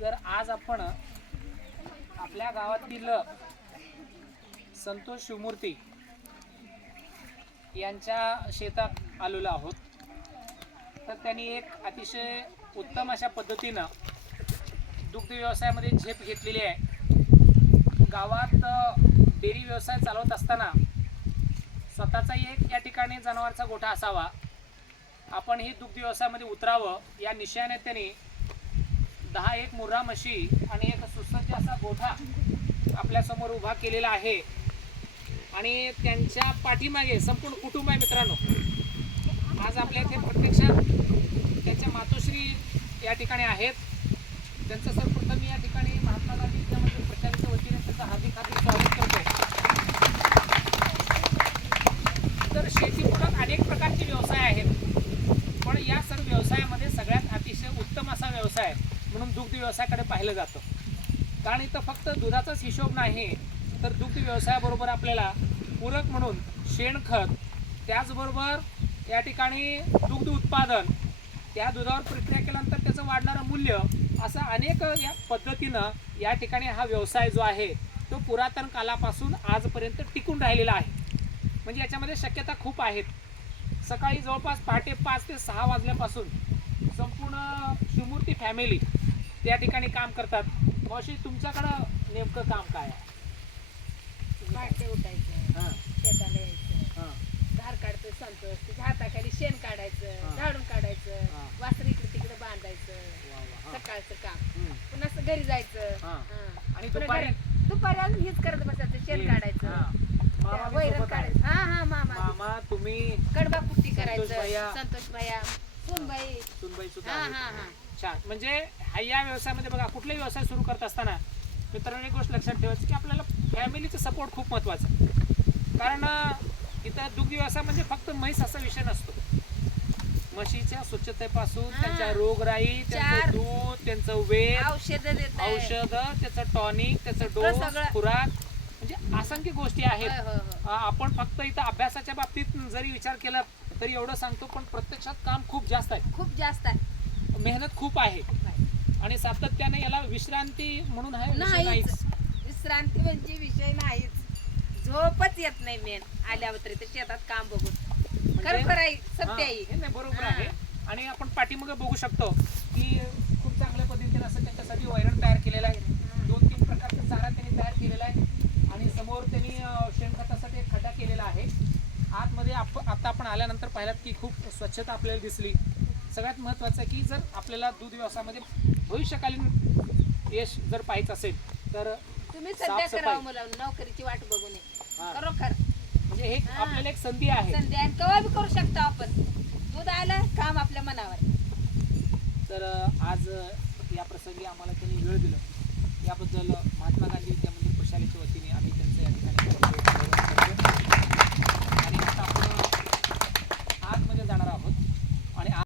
तर आज आपण आपल्या गावातील संतोष शिवमूर्ती यांच्या शेतात आलेलो आहोत. तर त्यांनी एक अतिशय उत्तम अशा पद्धतीनं दुग्ध व्यवसायामध्ये झेप घेतलेली आहे. गावात डेअरी व्यवसाय चालवत असताना स्वतःचा एक या ठिकाणी जनावरांचा गोठा असावा, आपण ही दुग्ध व्यवसायामध्ये उतरावं या निश्चयाने त्यांनी 10 मुर्रा म्हशी आणि एक सुसज्ज असा गोठा आपल्यासमोर उभा केलेला आहे. आणि त्यांच्या पाठीमागे संपूर्ण कुटुंब आहे. मित्रांनो, आज आपल्या इथे प्रत्यक्षात त्यांच्या मातोश्री या ठिकाणी आहेत. त्यांचं सर्वप्रथम या ठिकाणी महात्मा गांधी विद्यामंदिर प्रचाराच्या वतीने त्यांचं हार्दिक स्वागत करतो. तर शेतीपूरक अनेक प्रकारचे व्यवसाय आहेत, पण या सर्व व्यवसायामध्ये सगळ्यात अतिशय उत्तम असा व्यवसाय म्हणून दुग्ध व्यवसायाकडे पाहिलं जातं. कारण इथं फक्त दुधाचाच हिशोब नाही, तर दुग्ध व्यवसायाबरोबर आपल्याला पूरक म्हणून शेणखत, त्याचबरोबर या ठिकाणी दुग्ध उत्पादन, त्या दुधावर प्रक्रिया केल्यानंतर त्याचं वाढणारं मूल्य, असं अनेक या पद्धतीनं या ठिकाणी हा व्यवसाय जो आहे तो पुरातन कालापासून आजपर्यंत टिकून राहिलेला आहे. म्हणजे याच्यामध्ये शक्यता खूप आहेत. सकाळी जवळपास पहाटे 5 ते 6 वाजल्यापासून संपूर्ण शिवमूर्ती फॅमिली त्या ठिकाणी काम करतात. मावशी, तुमच्याकडं नेमकं काम काय आहे? पहाटे उठायचं, शेताला यायचं, धार काढतो संतोष, हाताखाली शेण काढायचं, झाडून काढायचं, वासर इकडे तिकडे बांधायचं, सकाळचं काम. पुन्हा असं घरी जायचं आणि दुपारी अजून हेच करत बसायचं, शेण काढायचं, वैरण काढायचं. मामा तुम्ही कडबा कुट्टी करायचं, संतोष भैया, सुनबाई सुद्धा. छान. म्हणजे या व्यवसायामध्ये बघा, कुठलाही व्यवसाय सुरू करत असताना मित्रांनो एक गोष्ट लक्षात ठेवायची की आपल्याला फॅमिलीचा सपोर्ट खूप महत्त्वाचा आहे. कारण इथं दुग्ध व्यवसाय म्हणजे फक्त म्हैस असा विषय नसतो. म्हशीच्या स्वच्छतेपासून त्यांच्या रोगराई, त्यांचं दूध, त्यांचं वेळ, औषध, त्याचं टॉनिक, त्याचं डोस, खुराक, म्हणजे असंख्य गोष्टी आहेत. आपण फक्त इथं अभ्यासाच्या बाबतीत जरी विचार केला तरी एवढं सांगतो, पण प्रत्यक्षात काम खूप जास्त आहे, मेहनत खूप आहे. आणि सातत्याने याला विश्रांती म्हणून आहे नाहीच. विश्रांती म्हणजे विषय नाहीच. झोपच येत नाही मेन आल्यावर तरी शेतात काम बघून. सत्य आहे, बरोबर आहे. आणि आपण पाठीमागे बघू शकतो की खूप चांगल्या पद्धतीने असं त्यांच्यासाठी वैरण तयार केलेलं आहे. 2-3 प्रकारचा चारा त्यांनी तयार केलेला आहे. आणि समोर त्यांनी शेणखतासाठी एक खड्डा केलेला आहे. आतमध्ये आता आपण आल्यानंतर पाहिलात की खूप स्वच्छता आपल्याला दिसली. सगळ्यात महत्त्वाचं आहे की जर आपल्याला दूध व्यवसायामध्ये भविष्यकालीन यश जर पाहायचं असेल तर तुम्ही सध्या करावं, मला नोकरीची वाट बघू नये. खरोखर म्हणजे हे आपल्याला एक संधी आहे. केव्हा बी करू शकतो आपण. दूध आलं, काम आपल्या मनावर. तर आज या प्रसंगी आम्हाला त्यांनी वेळ दिला याबद्दल महात्मा गांधी विद्यामंदिर प्रशालेच्या वतीने